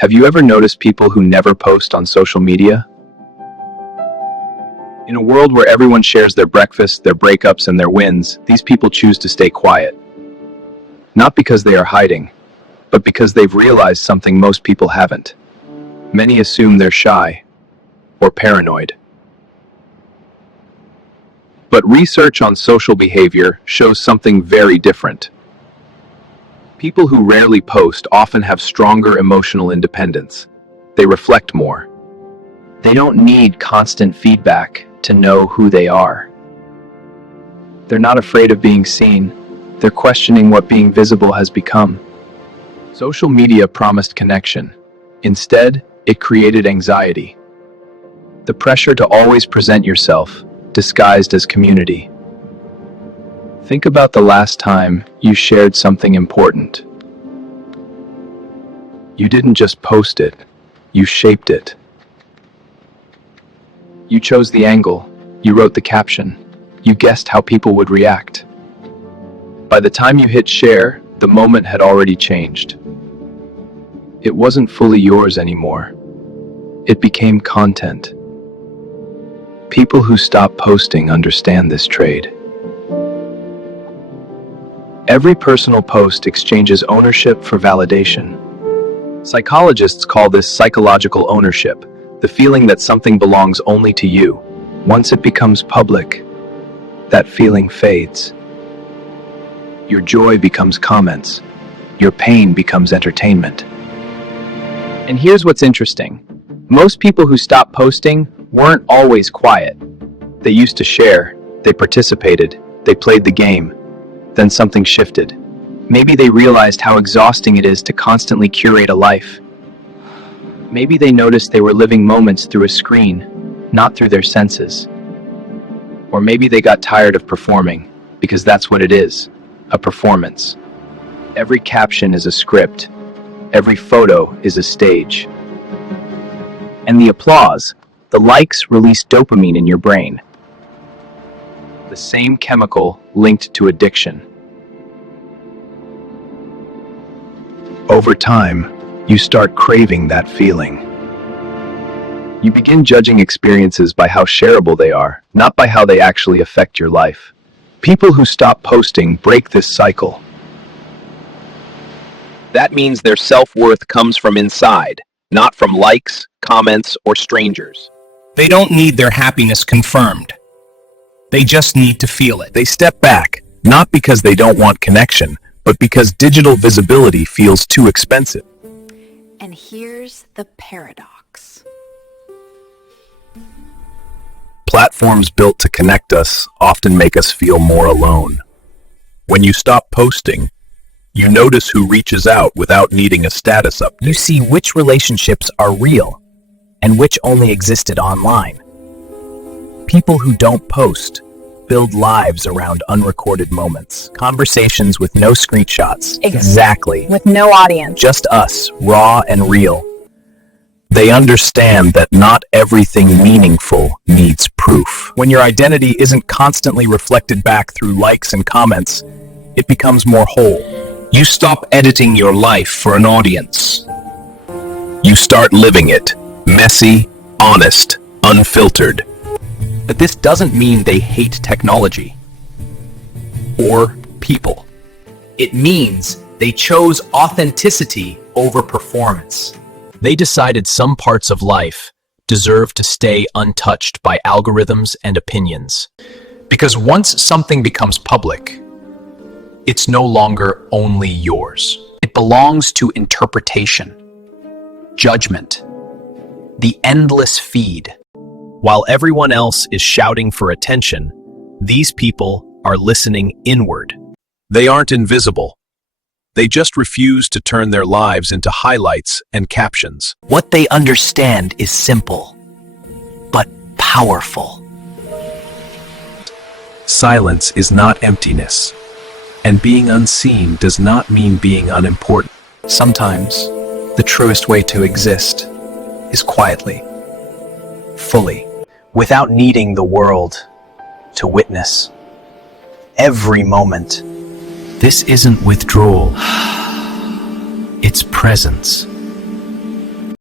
Have you ever noticed people who never post on social media? In a world where everyone shares their breakfast, their breakups, and their wins, these people choose to stay quiet. Not because they are hiding, but because they've realized something most people haven't. Many assume they're shy or paranoid. But research on social behavior shows something very different. People who rarely post often have stronger emotional independence. They reflect more. They don't need constant feedback to know who they are. They're not afraid of being seen. They're questioning what being visible has become. Social media promised connection. Instead, it created anxiety. The pressure to always present yourself, disguised as community. Think about the last time you shared something important. You didn't just post it, you shaped it. You chose the angle, you wrote the caption, you guessed how people would react. By the time you hit share, the moment had already changed. It wasn't fully yours anymore. It became content. People who stop posting understand this trade. Every personal post exchanges ownership for validation. Psychologists call this psychological ownership, the feeling that something belongs only to you. Once it becomes public, that feeling fades. Your joy becomes comments. Your pain becomes entertainment. And here's what's interesting. Most people who stopped posting weren't always quiet. They used to share, they participated, they played the game. Then something shifted. Maybe they realized how exhausting it is to constantly curate a life. Maybe they noticed they were living moments through a screen, not through their senses. Or maybe they got tired of performing, because that's what it is, a performance. Every caption is a script. Every photo is a stage. And the applause, the likes release dopamine in your brain. The same chemical linked to addiction. Over time, you start craving that feeling. You begin judging experiences by how shareable they are, not by how they actually affect your life. People who stop posting break this cycle. That means their self-worth comes from inside, not from likes, comments, or strangers. They don't need their happiness confirmed. They just need to feel it. They step back, not because they don't want connection, but because digital visibility feels too expensive. And here's the paradox. Platforms built to connect us often make us feel more alone. When you stop posting, you notice who reaches out without needing a status update. You see which relationships are real and which only existed online. People who don't post build lives around unrecorded moments, conversations with no screenshots. Exactly. With no audience. Just us, raw and real. They understand that not everything meaningful needs proof. When your identity isn't constantly reflected back through likes and comments, it becomes more whole. You stop editing your life for an audience. You start living it, messy, honest, unfiltered. But this doesn't mean they hate technology or people. It means they chose authenticity over performance. They decided some parts of life deserve to stay untouched by algorithms and opinions. Because once something becomes public, it's no longer only yours. It belongs to interpretation, judgment, the endless feed. While everyone else is shouting for attention, these people are listening inward. They aren't invisible. They just refuse to turn their lives into highlights and captions. What they understand is simple, but powerful. Silence is not emptiness, and being unseen does not mean being unimportant. Sometimes, the truest way to exist is quietly, fully, without needing the world to witness every moment. This isn't withdrawal. It's presence.